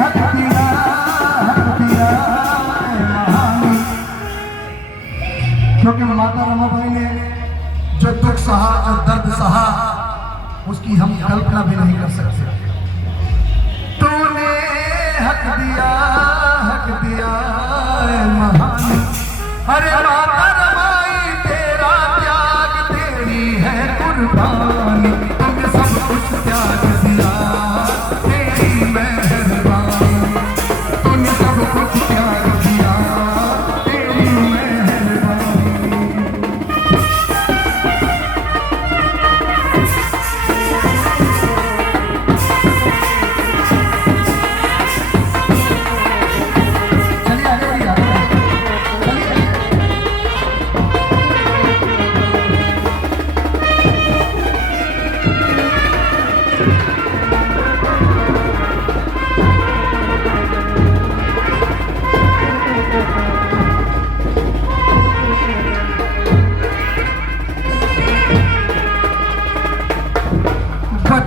हक दिया, हक दिया महानी। क्योंकि माता रमाबाई ने जो दुख सहा, जो दर्द सहा, उसकी हम कल्पना भी नहीं कर सकते। तूने हक दिया, हक दिया महानी। अरे माता रमाई तेरा त्याग, तेरी है कुर्बानी। तुमने सब कुछ त्याग दिया, तेरी मेहरबानी। तुमने सब कुछ त्याग दिया, तेरी मेहरबानी।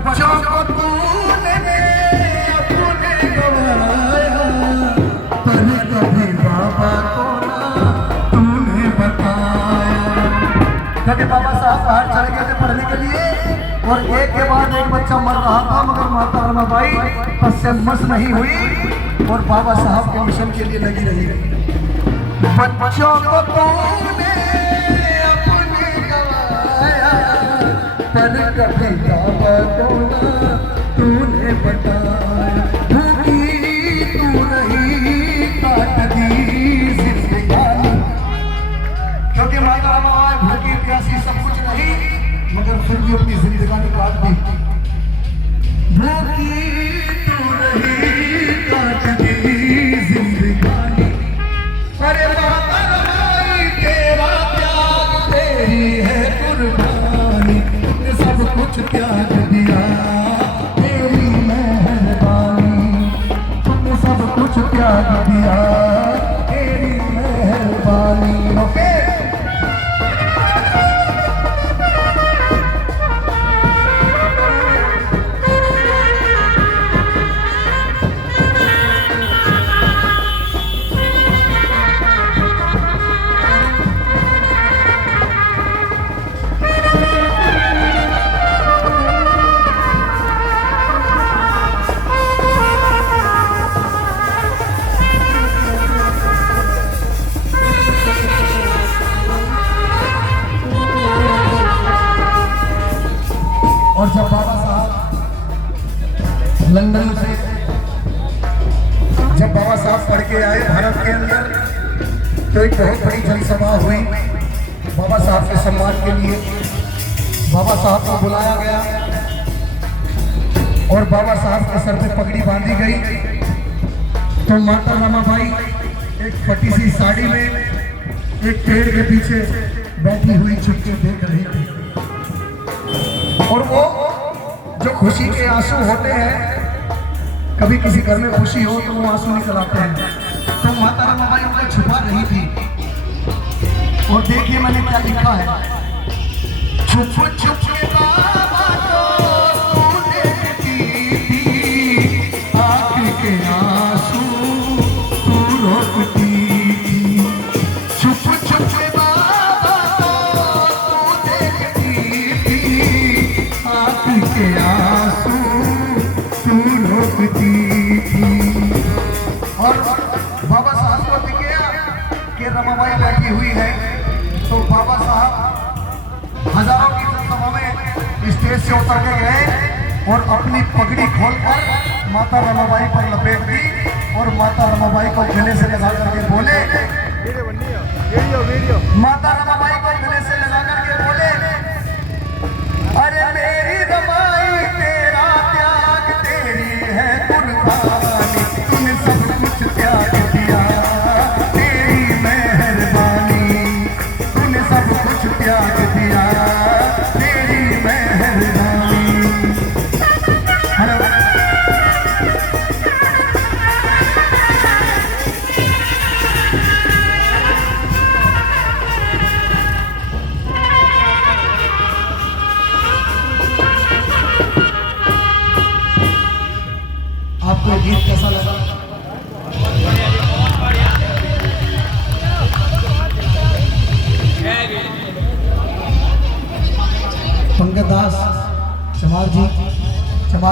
बच्चों को तूने अपने गवाया, पर कभी बाबा को ना तूने बताया। क्योंकि बाबा साहब बाहर चले गए थे पढ़ने के लिए, और एक के बाद एक बच्चा मर रहा था, मगर माता रमाबाई पश्चिमस नहीं हुई और बाबा साहब के मिशन के लिए लगी रही। बच्चों को तूने अपने गवाया, पर कभी बाबा को ना तूने बताया। भूखी तू रही काट दी जिंदगानी। क्योंकि माता रमाबाई भूखी प्यासी सब कुछ नहीं, मगर फिर भी अपनी जिंदगानी काट दी। भूखी तू रही काट दी जिंदगानी। अरे माता रमाई तेरा त्याग, तेरी है कुर्बानी। तुमने सब कुछ त्याग दिया, तेरी मेहरबानी। तुमने सब कुछ त्याग दिया, तेरी मेहरबानी। ओके और जब बाबा साहब लंदन से जब बाबा साहब पढ़ के आए भारत के अंदर, तो एक बहुत बड़ी जनसभा हुई बाबा साहब के सम्मान के लिए। बाबा साहब को बुलाया गया और बाबा साहब के सर पे पगड़ी बांधी गई। तो माता रमाबाई एक फटी सी साड़ी में एक पेड़ के पीछे बैठी हुई चुपके देख रही थी। और वो जो खुशी के आंसू होते हैं, कभी किसी घर में खुशी हो तो वो आंसू निकल आते हैं, तो माता रमाबाई उनको छुपा रही थी। और देखिए मैंने क्या लिखा है। छुप छुप के बाबा को तूने दी थी, आँख के आंसू तू रोकती थी। छुप छुप के बाबा को तूने दी थी, आँख के आंसू तू रोकती थी। और बाबा साहब को दिख गया कि रमाबाई बैठी हुई है, तो बाबा साहब हजारों की जनसभा में स्टेज से उतर के गए और अपनी पगड़ी खोलकर माता रमाबाई पर लपेट दी और माता रमाबाई को गले से लगा करके बोले, माता रमाबाई को गले से लगा करके बोले, अरे मेरी रमाई तेरा त्याग, तेरी है कुर्बानी। तूने सब कुछ त्याग दिया, तेरी मेहरबानी। तूने सब कुछ त्याग दिया, तेरी मेहरबानी। हेलो गीत कैसा लगा? पंकज दास चमार जी, चमार